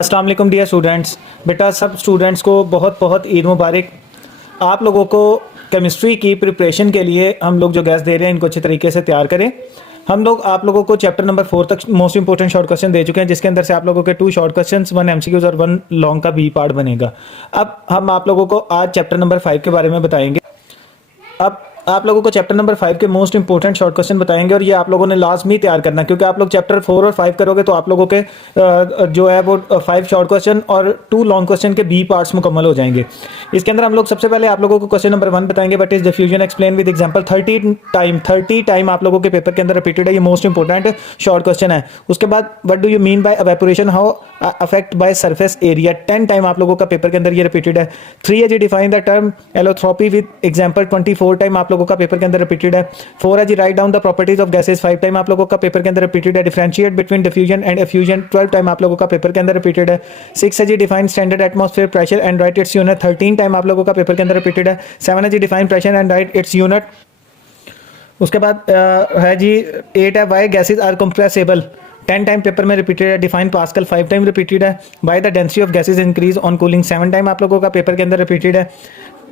अस्सलाम वालेकुम dear students. बेटा सब स्टूडेंट्स को बहुत बहुत ईद मुबारक। आप लोगों को केमिस्ट्री की प्रिपरेशन के लिए हम लोग जो गैस दे रहे हैं इनको अच्छे तरीके से तैयार करें। हम लोग आप लोगों को चैप्टर नंबर 4 तक मोस्ट इंपॉर्टेंट शॉर्ट क्वेश्चन दे चुके हैं, जिसके अंदर से आप लोगों के 2 शॉर्ट क्वेश्चंस 1 एमसीक्यूज और 1 लॉन्ग का बी पार्ट बनेगा। अब हम आप लोगों को आज चैप्टर नंबर 5 के बारे में बताएंगे। अब आप लोगों को चैप्टर नंबर 5 के मोस्ट इंपॉर्टेंट शॉर्ट क्वेश्चन बताएंगे और ये आप लोगों ने लाजमी तैयार करना, क्योंकि आप लोग चैप्टर 4 और 5 करोगे तो आप लोगों के जो है वो 5 शॉर्ट क्वेश्चन और 2 लॉन्ग क्वेश्चन के बी पार्ट्स मुकम्मल हो जाएंगे। इसके अंदर हम लोग सबसे पहले आप लोगों को क्वेश्चन नंबर 1 बताएंगे, but is diffusion explain with example. 30 time आप लोगों के पेपर के अंदर रिपीटेड है, ये मोस्ट इंपॉर्टेंट शॉर्ट क्वेश्चन है। उसके बाद what do you mean by evaporation, how affect by surface area, 10 time आप लोगों का पेपर के अंदर ये रिपीटेड है। 3 है जी define the term allotropy with example, 24 time आप लोगों का पेपर के अंदर रिपीटेड है। 4 है जी write down the properties of gases, 5 time आप लोगों का पेपर के अंदर रिपीटेड है। Differentiate between diffusion and effusion, 12 time आप लोगों का पेपर के अंदर रिपीटेड है। 6 है जी define standard atmosphere pressure and write its unit, 13 time आप लोगों का पेपर के अंदर रिपीटेड है। 7 है जी define pressure and write its unit. उसके बाद है जी 8 है why gases are compressible, 10 time paper में रिपीटेड है। डिफाइन पास्कल, 5 टाइम रिपीटेड है। Why the density of gases increase on cooling, 7 time आप लोगों का पेपर के अंदर रिपीटेड है।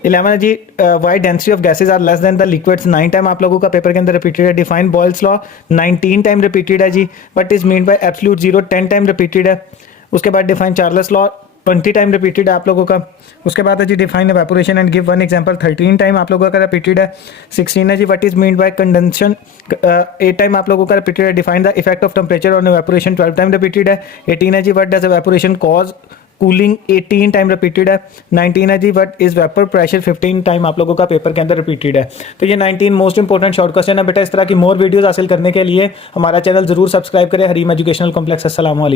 11 है जी why density of gases are less than the liquids, 9 time आप लोगों का पेपर के अंदर रिपीटेड है। Define Boyle's law, 19 time repeated है जी। What is mean by absolute zero, 10 time repeated है। उसके बाद define Charles law, 20 time repeated है आप लोगों का। उसके बाद है जी define evaporation and give one example, 13 time आप लोगों का रिपीटेड है। 16 है जी what is mean by condensation, 8 time आप लोगों का रिपीटेड है। Define the effect of temperature on evaporation, 12 time repeated है। 18 है जी what does evaporation cause cooling, 18 time repeated है। 19 है जी what is vapour pressure, 15 time आप लोगों का पेपर के अंदर रिपीटेड है। तो ये 19 मोस्ट इंपॉर्टेंट शॉर्ट क्वेश्चन है। बेटा इस तरह की मोर वीडियोस हासिल करने के लिए हमारा चैनल जरूर सब्सक्राइब करें, हरीम एजुकेशनल कॉम्प्लेक्स। अस्सलाम वालेकुम।